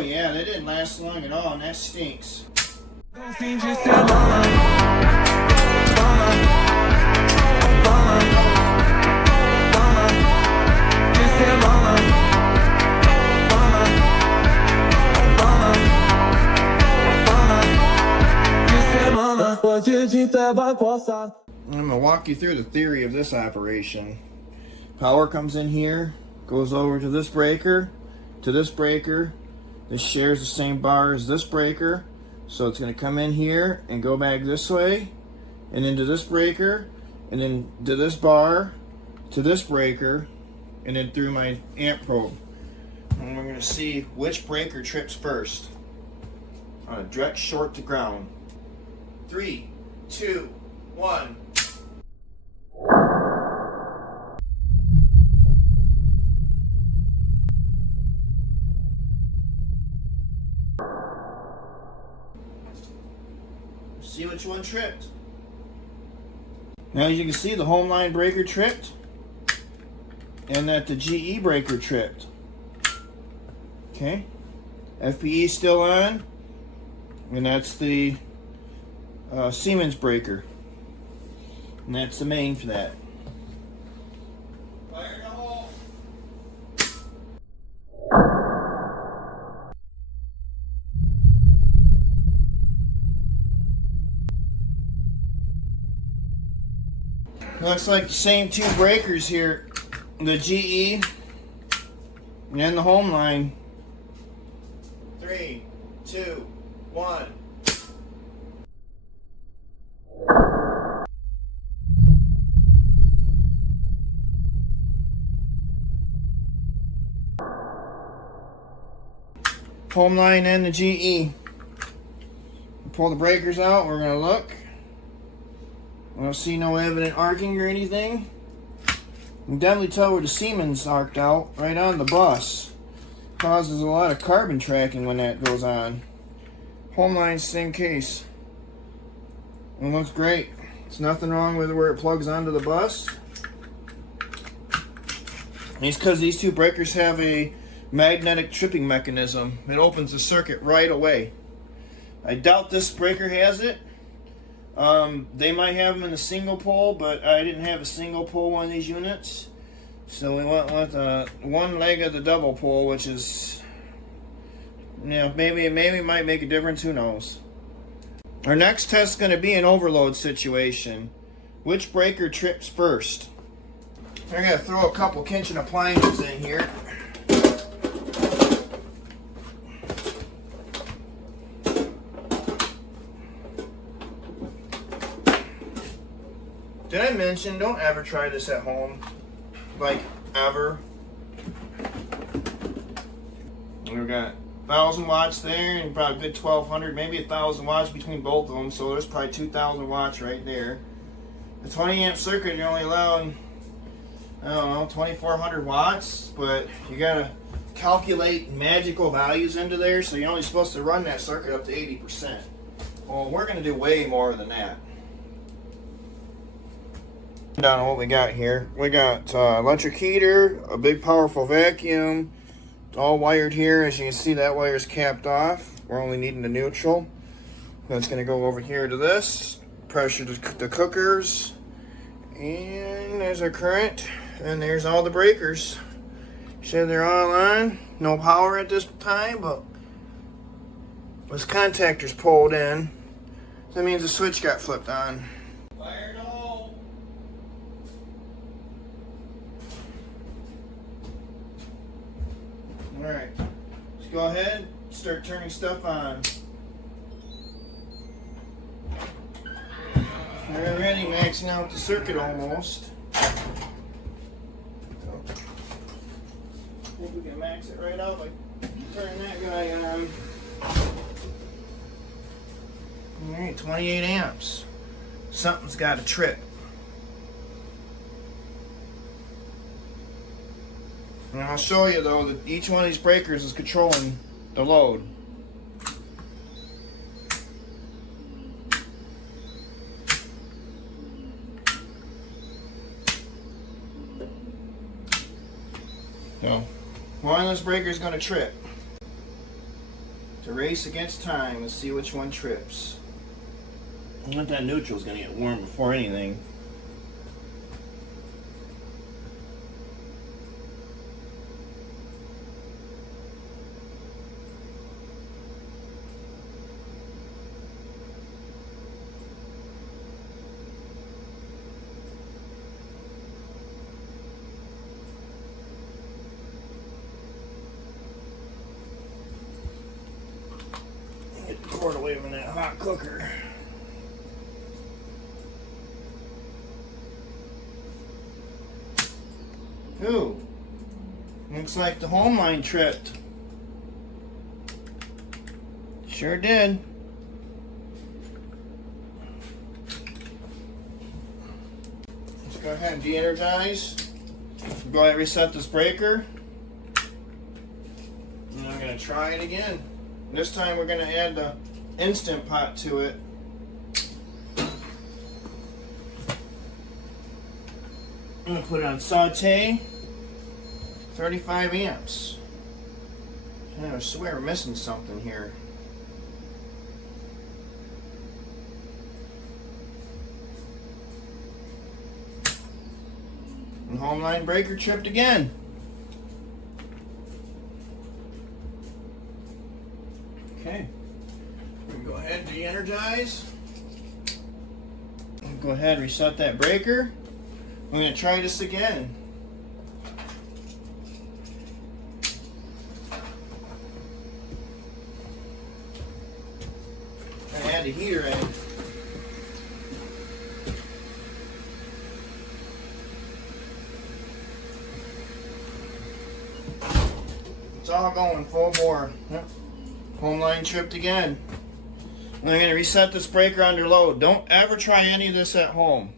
Oh yeah, they didn't last long at all, and that stinks. I'm going to walk you through the theory of this operation. Power comes in here, goes over to this breaker, to this breaker. This shares the same bar as this breaker, so it's going to come in here and go back this way, and into this breaker, and then to this bar, to this breaker, and then through my amp probe. And we're going to see which breaker trips first. On a direct short to ground. 3, 2, 1. See which one tripped. Now as you can see, the home line breaker tripped and that the GE breaker tripped. Okay, FPE still on, and that's the Siemens breaker, and that's the main for that. Fire in the hole. Looks like the same two breakers here, the GE and the home line. 3, 2, 1. Home line and the GE. Pull the breakers out, we're going to look. I don't see no evident arcing or anything. You can definitely tell where the Siemens arced out, right on the bus. Causes a lot of carbon tracking when that goes on. Home line's same case. It looks great. There's nothing wrong with where it plugs onto the bus. And it's because these two breakers have a magnetic tripping mechanism. It opens the circuit right away. I doubt this breaker has it. They might have them in a single pole, but I didn't have a single pole one of these units. So we went with one leg of the double pole, which is, you know, maybe it might make a difference, who knows. Our next test is going to be an overload situation. Which breaker trips first? I'm going to throw a couple kitchen appliances in here. Did I mention, don't ever try this at home? Like, ever. We've got 1,000 watts there and probably a good 1,200, maybe 1,000 watts between both of them, so there's probably 2,000 watts right there. The 20 amp circuit, you're only allowing, I don't know, 2,400 watts, but you gotta calculate magical values into there, so you're only supposed to run that circuit up to 80%. Well, we're gonna do way more than that. Down on what we got here. We got electric heater, a big powerful vacuum. It's all wired here. As you can see, that wire is capped off. We're only needing the neutral. That's going to go over here to this. Pressure the cookers. And there's our current. And there's all the breakers. So they're all on. No power at this time, but this contactor's pulled in. That means the switch got flipped on. Fire in the hole. Alright, let's go ahead, start turning stuff on. We're already maxing out the circuit almost. I think we can max it right out by turning that guy on. Alright, 28 amps. Something's got to trip. And I'll show you though that each one of these breakers is controlling the load. So, one of those breakers is going to trip. to race against time and see which one trips. I think that neutral's gonna get warm before anything. Get the cord away from that hot cooker. Ooh, looks like the home line tripped. Sure did. Let's go ahead and de-energize. Go ahead and reset this breaker. And I'm going to try it again. This time we're going to add the instant pot to it. I'm going to put it on saute, 35 amps. I swear we're missing something here. And home line breaker tripped again. Okay, we're going to go ahead and de-energize. Go ahead and reset that breaker. I'm going to try this again. I'm going to add the heater in. It's all going full bore. Yep. Home line tripped again. I'm going to reset this breaker under load. Don't ever try any of this at home.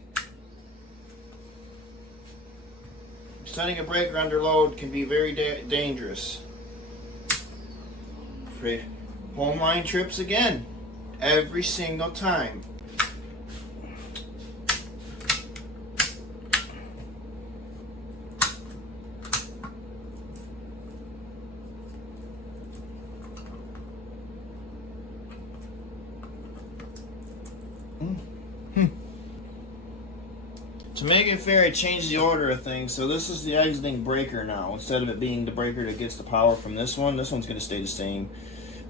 Setting a breaker under load can be very dangerous. Home line trips again. Every single time. To make it fair, I changed the order of things. So this is the exiting breaker now. Instead of it being the breaker that gets the power from this one's going to stay the same.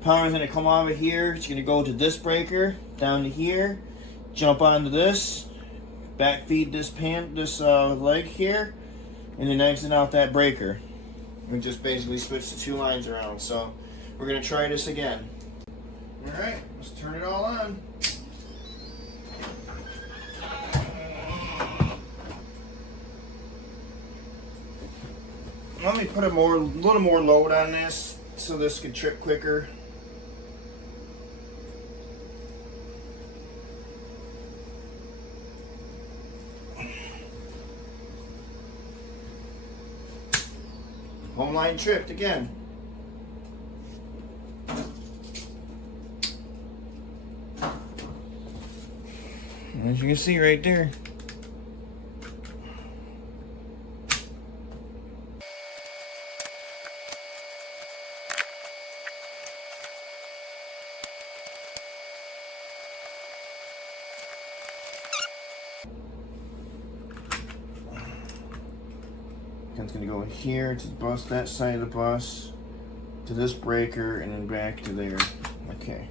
Power is going to come over here. It's going to go to this breaker, down to here, jump onto this, backfeed this leg here, and then exit out that breaker. We just basically switch the two lines around. So we're going to try this again. All right, let's turn it all on. Let me put a little more load on this so this can trip quicker. Home line tripped again. As you can see right there. It's going to go here to the bus, that side of the bus, to this breaker, and then back to there. Okay.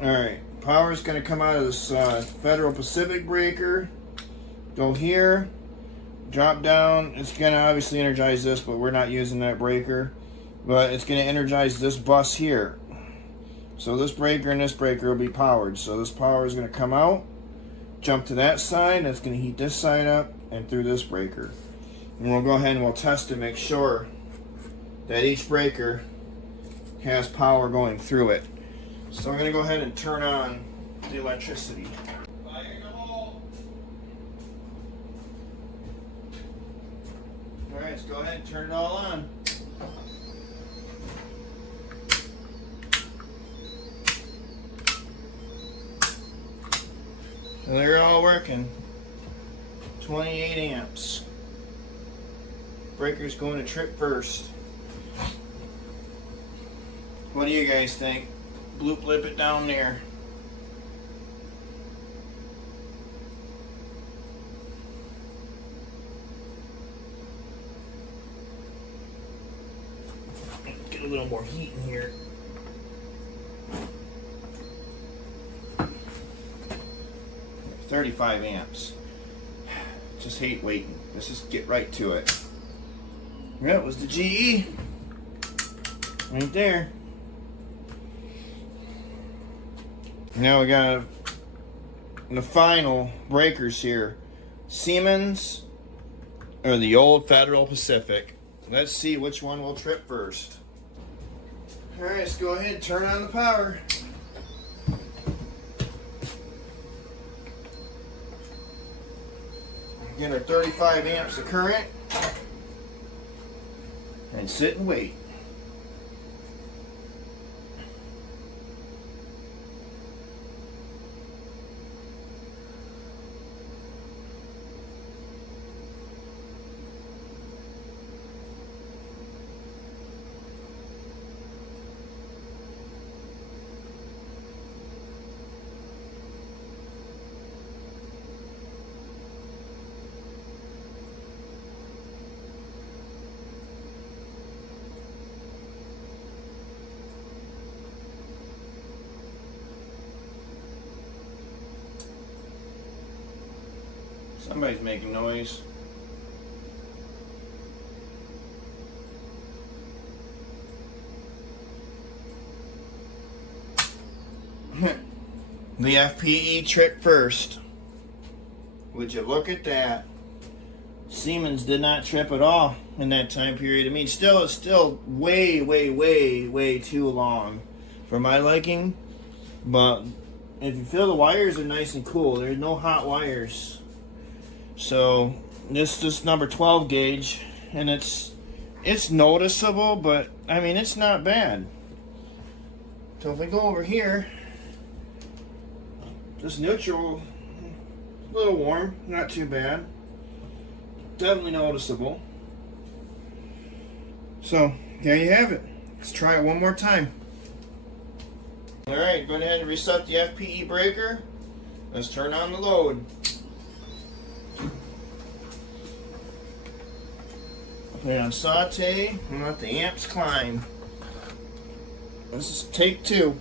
Alright, power is going to come out of this Federal Pacific breaker, go here, drop down. It's going to obviously energize this, but we're not using that breaker. But it's going to energize this bus here. So this breaker and this breaker will be powered. So this power is going to come out, jump to that side, and it's going to heat this side up and through this breaker. And we'll go ahead and we'll test to make sure that each breaker has power going through it. So I'm going to go ahead and turn on the electricity. Alright, let's go ahead and turn it all on. So they're all working. 28 amps. Breaker's going to trip first. What do you guys think? Bloop lip it down there. Get a little more heat in here. $35 amps. Just hate waiting. Let's just get right to it. That was the GE. Right there. Now we got the final breakers here. Siemens or the old Federal Pacific. Let's see which one will trip first. Alright, let's go ahead and turn on the power. Get our 35 amps of current. And sit and wait. Somebody's making noise. The FPE tripped first. Would you look at that? Siemens did not trip at all in that time period. I mean, it's still way too long for my liking. But if you feel the wires are nice and cool, there's no hot wires. So this is number 12 gauge, and it's noticeable, but I mean it's not bad. So if we go over here, just neutral, a little warm, not too bad. Definitely noticeable. So there you have it. Let's try it one more time. Alright, go ahead and reset the FPE breaker. Let's turn on the load. Put it on saute and let the amps climb. This is take 2.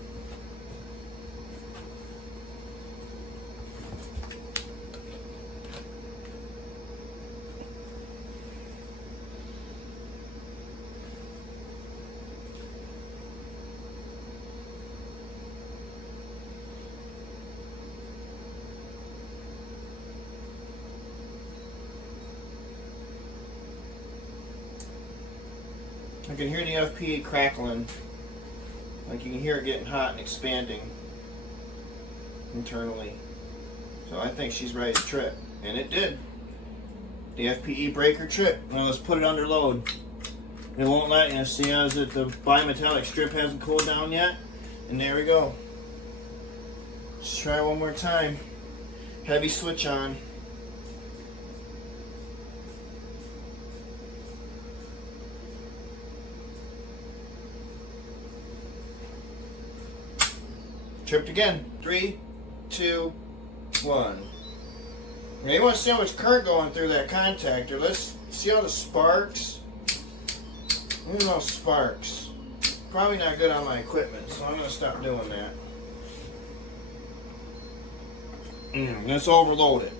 I can hear the FPE crackling. Like you can hear it getting hot and expanding internally. So I think she's ready to trip. And it did. The FPE breaker tripped. Now let's put it under load. It won't let you see how is it the bimetallic strip hasn't cooled down yet. And there we go. Let's try one more time. Heavy switch on. Tripped again. 3, 2, 1. Now you want to see how much current going through that contactor. Let's see all the sparks. Look at those sparks. Probably not good on my equipment, so I'm going to stop doing that. Let's overload it.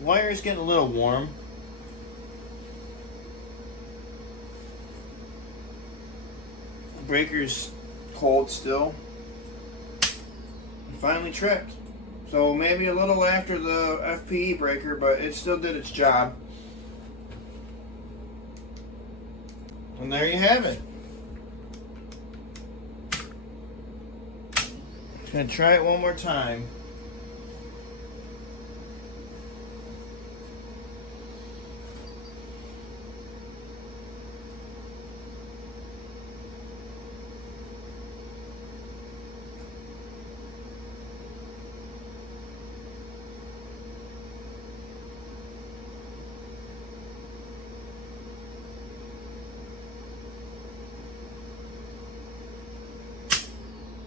Wire's getting a little warm. The breaker's cold still. It finally tripped. So maybe a little after the FPE breaker, but it still did its job. And there you have it. Gonna try it one more time.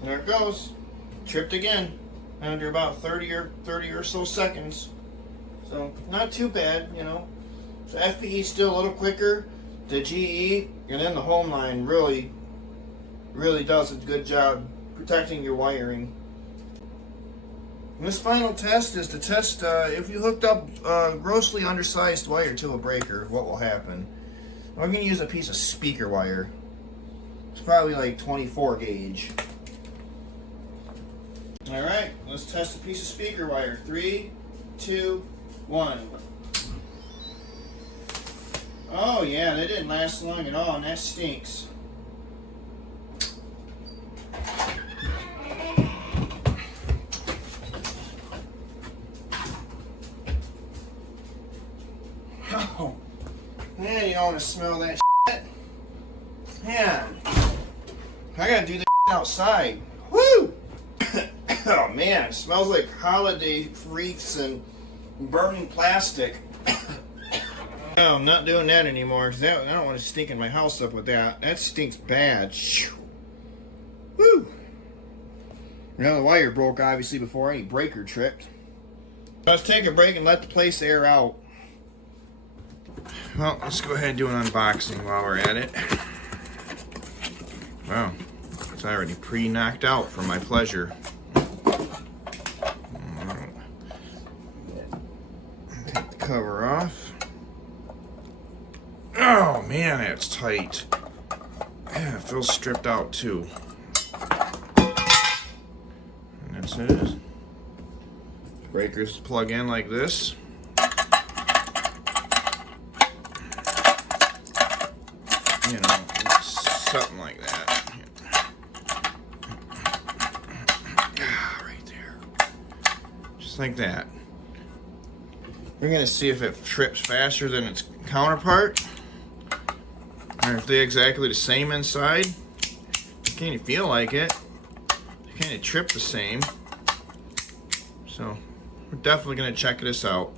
There it goes. Tripped again under about 30 or so seconds. So not too bad, you know. So FPE still a little quicker. The GE and then the home line really does a good job protecting your wiring. And this final test is to test if you hooked up grossly undersized wire to a breaker, what will happen. I'm going to use a piece of speaker wire. It's probably like 24 gauge. Alright, let's test a piece of speaker wire. 3, 2, 1. Oh yeah, that didn't last long at all, and that stinks. Oh, man, you don't want to smell that shit. Man, I gotta do this outside. Woo! Oh man, it smells like holiday wreaths and burning plastic. No, I'm not doing that anymore. I don't want to stink in my house up with that. That stinks bad. Woo! Now the wire broke obviously before any breaker tripped. Let's take a break and let the place air out. Well, let's go ahead and do an unboxing while we're at it. Wow, it's already pre-knocked out for my pleasure. Take the cover off. Oh man, that's tight. Yeah, it feels stripped out too. And that's it. Breakers plug in like this. You know, something like that. Right there. Just like that. We're going to see if it trips faster than its counterpart. Or if they're exactly the same inside. You can't even feel like it. They kind of trip the same. So, we're definitely going to check this out.